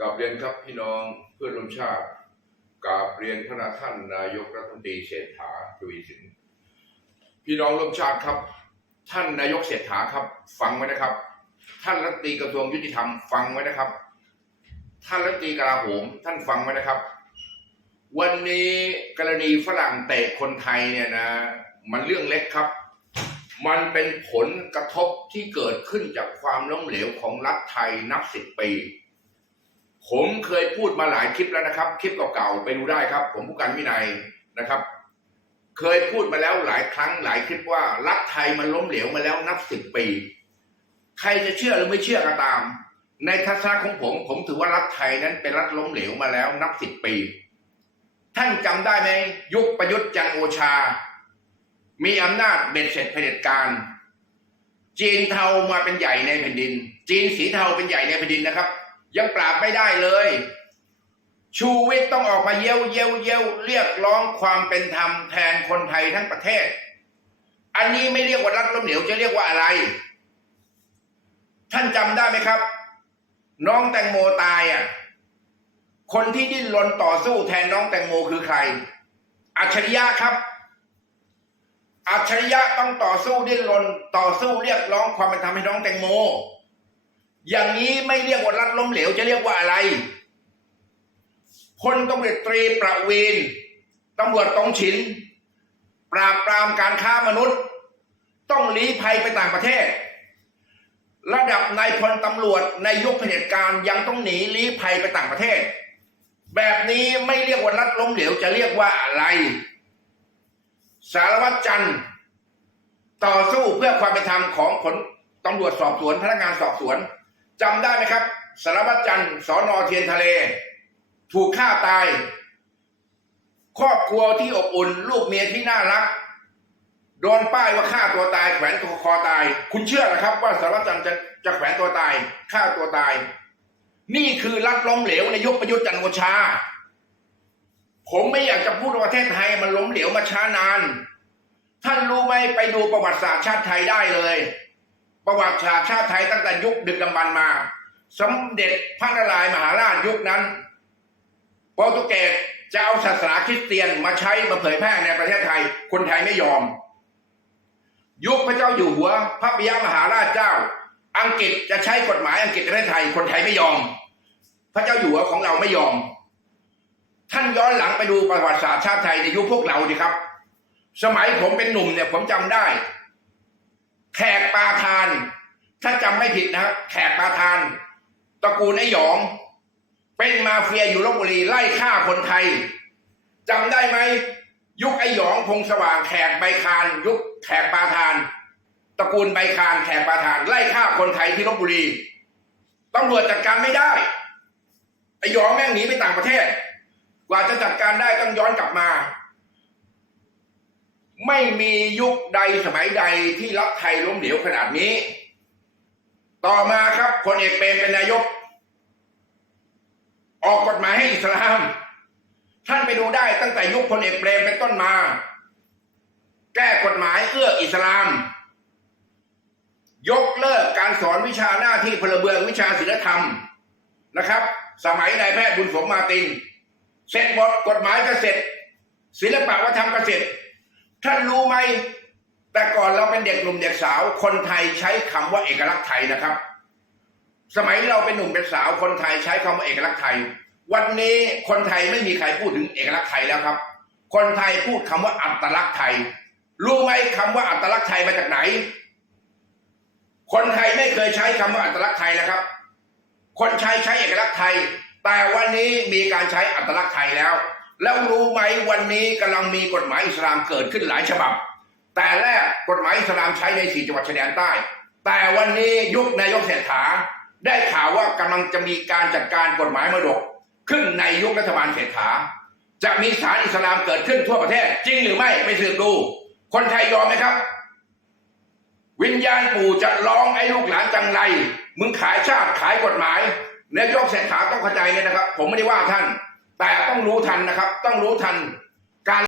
กับเรียนครับพี่น้องเพื่อนร่วมชาติกับเรียนพระท่านนายกรัฐมนตรีเศรษฐาทวีสิน พี่น้องร่วมชาติครับ ท่านนายกเศรษฐาครับ ฟังไว้นะครับ ท่านรัฐมนตรีกระทรวงยุติธรรมฟังไว้นะครับ ท่านรัฐมนตรีกลาโหมท่านฟังไว้นะครับ วันนี้กรณีฝรั่งเตะคนไทยเนี่ยนะ มันเรื่องเล็กครับมันเป็นผลกระทบที่เกิดขึ้นจากความล้มเหลวของรัฐไทยนับสิบปี ผมเคยพูดมาหลายคลิปแล้วนะครับ คลิปเก่าๆไปดูได้ครับ ผมผู้การวินัยนะครับ เคยพูดมาแล้วหลายครั้งหลายคลิปว่ารัฐไทยมันล้มเหลวมาแล้วนับสิบปี ใครจะเชื่อหรือไม่เชื่อก็ตาม ในทัศนะของผม ผมถือว่ารัฐไทยนั้นเป็นรัฐล้มเหลวมาแล้วนับสิบปี ท่านจำได้ไหมยุคประยุทธ์จันโอชา มีอำนาจเบ็ดเสร็จเผด็จการ จีนเทามาเป็นใหญ่ในแผ่นดิน จีนสีเทาเป็นใหญ่ในแผ่นดินนะครับ ยังปราบไม่ได้เลย ชูวิทย์ต้องออกมาเย้ยวเย้ยวเย้ยวเรียกร้องความเป็นธรรมแทนคนไทยทั้งประเทศ อันนี้ไม่เรียกว่ารัฐล้มเหลวจะเรียกว่าอะไร ท่านจำได้ไหมครับ น้องแตงโมตายอะคนที่ดิ้นรนต่อสู้แทนน้องแตงโมคือใคร อัจฉริยะครับ อัจฉริยะต้องต่อสู้ดิ้นรนต่อสู้เรียกร้องความเป็นธรรมให้น้องแตงโม อย่างนี้ไม่เรียกว่ารัฐล้มเหลวจะเรียกว่าอะไรพลตำรวจตรีประวีนตำรวจตรงฉิน ปราบปรามการค้ามนุษย์ ต้องลี้ภัยไปต่างประเทศ ระดับนายพลตำรวจในยุคเผด็จการยังต้องหนีลี้ภัยไปต่างประเทศ แบบนี้ไม่เรียกว่ารัฐล้มเหลวจะเรียกว่าอะไร สารวัตรจันทร์ต่อสู้เพื่อความเป็นธรรมของผลตำรวจสอบสวนพนักงานสอบสวน จำได้ไหมครับ สารวัตรจันทร์สอนอเทียนทะเล ถูกฆ่าตาย ครอบครัวที่อบอุ่น ลูกเมียที่น่ารัก โดนป้ายว่าฆ่าตัวตายแขวนคอตาย คุณเชื่อหรือครับ ว่าสารวัตรจันทร์จะจะแขวนตัวตายฆ่าตัวตาย นี่คือรัฐล้มเหลวในยุคประยุทธ์จันทร์โอชา ผมไม่อยากจะพูดว่าประเทศไทยมันล้มเหลวมาช้านาน ท่านรู้ไหมไปดูประวัติศาสตร์ชาติไทยได้เลย ประวัติศาสตร์ชาติไทยตั้งแต่ยุคดึกดำบรรพ์มา สมเด็จพระนารายณ์มหาราชยุคนั้นโปรตุเกสจะเอาศาสนาคริสเตียนมาใช้มาเผยแพร่ในประเทศไทย คนไทยไม่ยอม ยุคพระเจ้าอยู่หัว พระปิยมหาราชเจ้า อังกฤษจะใช้กฎหมายอังกฤษในประเทศไทย คนไทยไม่ยอม พระเจ้าอยู่หัวของเราไม่ยอม ท่านย้อนหลังไปดูประวัติศาสตร์ชาติไทยในยุคพวกเราดิครับ สมัยผมเป็นหนุ่มเนี่ยผมจำได้ แขกปาทาน ถ้าจำไม่ผิดนะครับแขกปาทานตระกูลไอ้หยอง เป็นมาเฟียอยู่ลบบุรีไล่ฆ่าคนไทยจำได้ไหมยุคไอหยองพงสว่างแขกใบคาน ยุคแขกปาทานตระกูลใบคานแขกปาทาน ไล่ฆ่าคนไทยที่ลบบุรีตำรวจจัดการไม่ได้ไอหยองแม่งหนีไปต่างประเทศ กว่าจะจัดการได้ต้องย้อนกลับมา ไม่มียุคใดสมัยใดที่รัฐไทยล้มเหลวขนาดนี้ ต่อมาครับพลเอกเปรมเป็นนายก ออกกฎหมายให้อิสลาม ท่านไปดูได้ตั้งแต่ยุคพลเอกเปรมเป็นต้นมา แก้กฎหมายเอื้ออิสลาม ยกเลิกการสอนวิชาหน้าที่พลเมืองวิชาศิลธรรมนะครับ สมัยนายแพทย์บุญสมมาติน เสร็จหมดกฎหมายก็เสร็จศิลปะวัฒนธรรมก็เสร็จ ท่านรู้ไหม แต่ก่อนเราเป็นเด็กหนุ่มเด็กสาว คนไทยใช้คำว่าเอกลักษณ์ไทยนะครับ สมัยเราเป็นหนุ่มเป็นสาวคนไทยใช้คำว่าเอกลักษณ์ไทย วันนี้คนไทยไม่มีใครพูดถึงเอกลักษณ์ไทยแล้วครับ คนไทยพูดคำว่าอัตลักษณ์ไทย รู้ไหมคำว่าอัตลักษณ์ไทยมาจากไหน คนไทยไม่เคยใช้คำว่าอัตลักษณ์ไทยนะครับ คนใช้ใช้เอกลักษณ์ไทย แต่วันนี้มีการใช้อัตลักษณ์ไทยแล้ว แล้วรู้ไหมวันนี้กำลังมีกฎหมายอิสลามเกิดขึ้นหลายฉบับ แต่แรกกฎหมายอิสลามใช้ในสี่จังหวัดชายแดนใต้ แต่วันนี้ยุคนายกเศรษฐา ได้ข่าวว่ากำลังจะมีการจัดการกฎหมายมรดกขึ้นในยุครัฐบาลเศรษฐา จะมีศาลอิสลามเกิดขึ้นทั่วประเทศ จริงหรือไม่ไปสืบดู คนไทยยอมไหมครับ วิญญาณปู่จะร้องไอ้ลูกหลานจังไร มึงขายชาติขายกฎหมายนายกเศรษฐาต้องเข้าใจเลยนะครับ ผมไม่ได้ว่าท่าน แต่ต้องรู้ทันนะครับ ต้องรู้ทัน